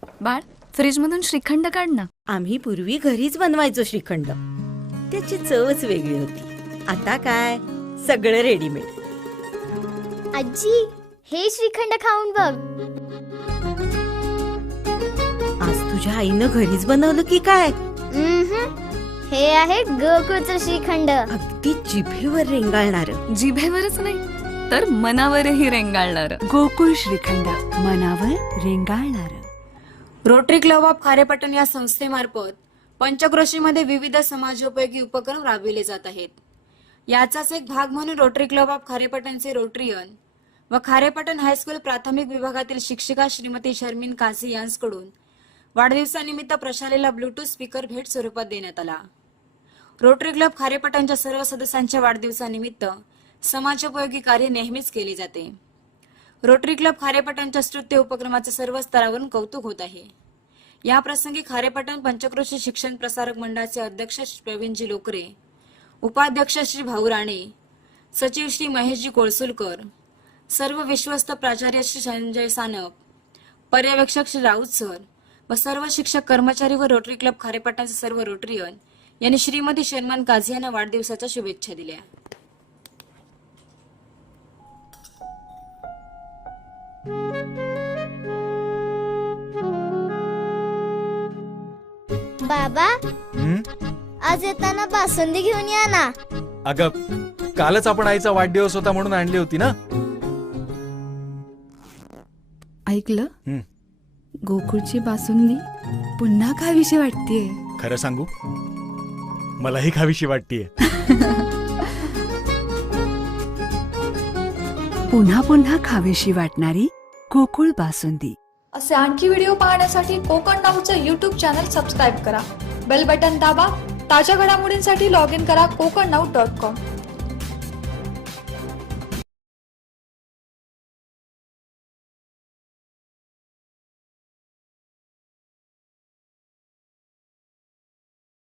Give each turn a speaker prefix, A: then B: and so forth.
A: बाळ, फ्रीज मधून श्रीखंड काढ ना.
B: आम्ही पूर्वी घरीच बनवायचो श्रीखंड. त्याची चवच वेगळी होती. आता काय सगळं रेडीमेड.
C: आजी, हे श्रीखंड खाऊन बघ.
B: आज तुझ्या आईनं घरीच बनवलं की काय?
C: हे आहे गोकुळचं श्रीखंड.
B: अगदी जिभेवर रेंगाळणार.
A: जिभेवरच नाही तर मनावरही रेंगाळणार.
D: गोकुळ श्रीखंड, मनावर रेंगाळणार.
E: रोटरी क्लब ऑफ खारेपाटण या संस्थेमार्फत पंचक्रोशीमध्ये विविध समाजोपयोगी उपक्रम राबविले जात आहेत. याचाच एक भाग म्हणून रोटरी क्लब ऑफ खारेपाटणचे रोटरीयन व खारेपाटण हायस्कूल प्राथमिक विभागातील शिक्षिका श्रीमती शर्मिन काझी यांच्याकडून वाढदिवसानिमित्त प्रशालेला ब्लूटूथ स्पीकर भेट स्वरूपात देण्यात आला. रोटरी क्लब खारेपाटणच्या सर्व सदस्यांच्या वाढदिवसानिमित्त समाजोपयोगी कार्य नेहमीच केले जाते. रोटरी क्लब खारेपाटणच्या स्तुत्य उपक्रमाचे सर्व स्तरावरून कौतुक होत आहे. या प्रसंगी खारेपाटण पंचक्रोशी शिक्षण प्रसारक मंडळाचे अध्यक्ष श्री प्रवीणजी लोकरे, उपाध्यक्ष श्री भाऊ राणे, सचिव श्री महेशजी कोळसुलकर, सर्व विश्वस्त प्राचार्य श्री संजय सानप, पर्यवेक्षक श्री राऊत सर व सर्व शिक्षक कर्मचारी व रोटरी क्लब खारेपाटणचे सर्व रोटरीयन यांनी श्रीमती शर्मन काझी यांना वाढदिवसाच्या शुभेच्छा दिल्या.
C: बाबा, आज येताना बासुंदी घेऊन या ना.
F: अगं, कालच आपण आईचा वाढदिवस होता म्हणून आणली होती ना.
D: ऐकलं? गोकुळची बासुंदी पुन्हा खावीशी वाटतेय.
F: खरं सांगू, मलाही खावीशी वाटतीये.
D: पुन्हा पुन्हा खावीशी वाटणारी गोकुळ बासुंदी.
G: असे आणखी व्हिडिओ पाहण्यासाठी कोकण नाऊचं यूट्यूब चॅनल सबस्क्राईब करा. बेल बटन दाबा. ताज्या घडामोडींसाठी लॉग इन करा kokannow.com.